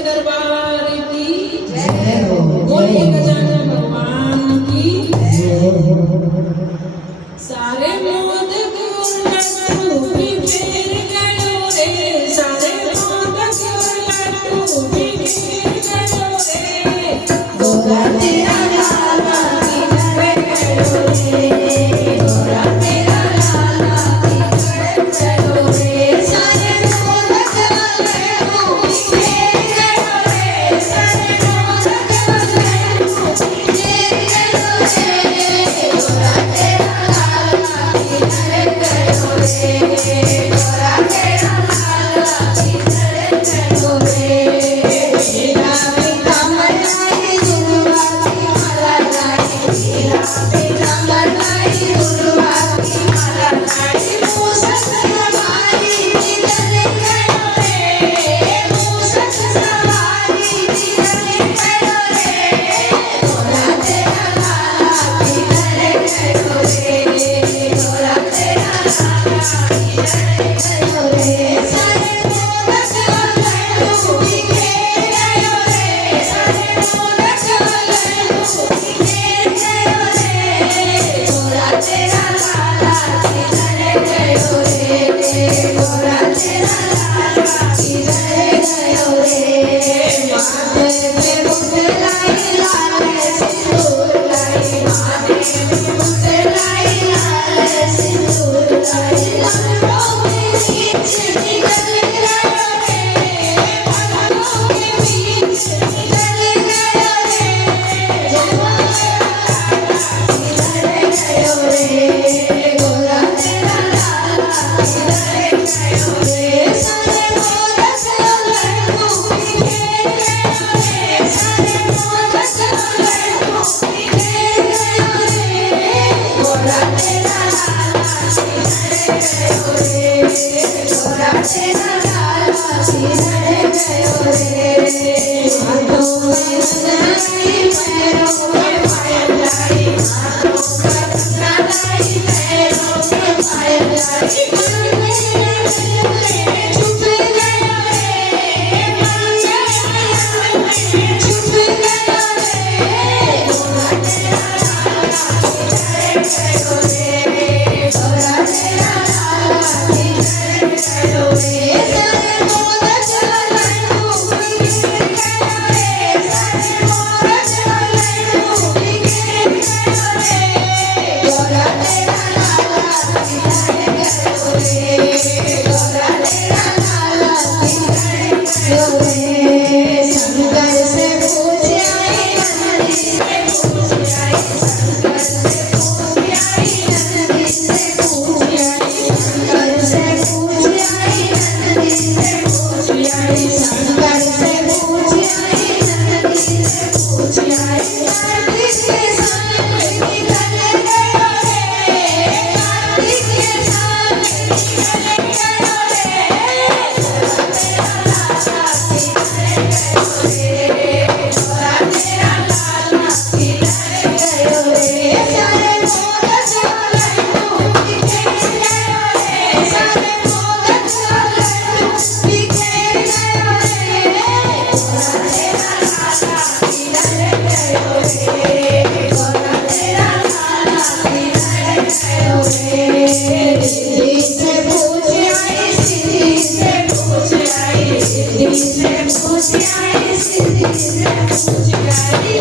दरबार की जय हो। बोलिए गजानन भगवान की जय हो। सारे मोद गुण लड्डू भी फेर गयो रे, सारे मोद गुण लड्डू भी फेर गयो रे, गोरा तेरा लाला किधर गयो रे, गोरा तेरा लाला किधर गयो रे, सारे मोद गुण लड्डू भी फेर गयो रे, सारे मोद गुण लड्डू भी फेर गयो रे, गोरा तेरा लाला किधर गयो रे, गोरा तेरा लाला किधर गयो रे, तेरा पीताम्बर लाई दुर्गा की माला लाई, तेरा पीताम्बर लाई दुर्गा की माला लाई, मूसक सवारी किधर गयो रे, मूसक सवारी किधर गयो रे, गोरा तेरा लाला किधर गयो रे, गोरा तेरा लाला किधर गयो रे, सारे मोदक लड्डू भी खेर गयो रे, सारे मोदक लड्डू भी खेर गयो रे, गोरा तेरा लाला किधर गयो रे, गोरा तेरा लाला किधर गयो रे, माथे पे मुकुट लाई लाल सिंदूर लाई, माथे पे मुकुट लाई लाल सिंदूर लाई, लालों के बीच निकल गयो रे, लालों के बीच निकल गयो रे, किधर गयो रे, गोरा तेरा लाला किधर गयो रे, सारे मोदक लड्डू भी खेर गयो रे, सारे मोदक लड्डू भी खेर गयो रे, गोरा तेरा लाला किधर गयो रे, गोरा तेरा लाला किधर गयो रे, हाथों में कंगन लाई, पैरों में पायल लाई, हाथों में कंगन लाई, पैरों में पायल लाई, मन में छुप गयो रे, मन में छुप गयो रे, गोरा तेरा लाला किधर गयो रे, गोरा तेरा लाला किधर गयो रे, सारे मोदक लड्डू भी खेर गयो रे, सारे मोदक लड्डू भी खेर गयो रे, गोरा तेरा लाला किधर गयो रे, गोरा तेरा लाला किधर गयो रे, शंकर से पूछ आई नंदी से पूछ आई, शंकर से पूछ आई नंदी से पूछ आई, शंकर से पूछ आई नंदी से पूछ आई, शंकर से पूछ आई नंदी से पूछ आई, कार्तिक के सामने निकल गयो रे, कार्तिक के सामने निकल गयो रे, गोरा तेरा लाला किधर गयो रे, गोरा तेरा लाला किधर गयो रे, सारे मोदक लड्डू भी खेर गयो रे, सारे मोदक लड्डू भी खेर गयो रे, गोरा तेरा लाला किधर गयो रे, गोरा तेरा लाला किधर गयो रे, रिद्धि से पूछ आई सिद्धि से पूछ आई, रिद्धि से पूछ आई सिद्धि से पूछ आई,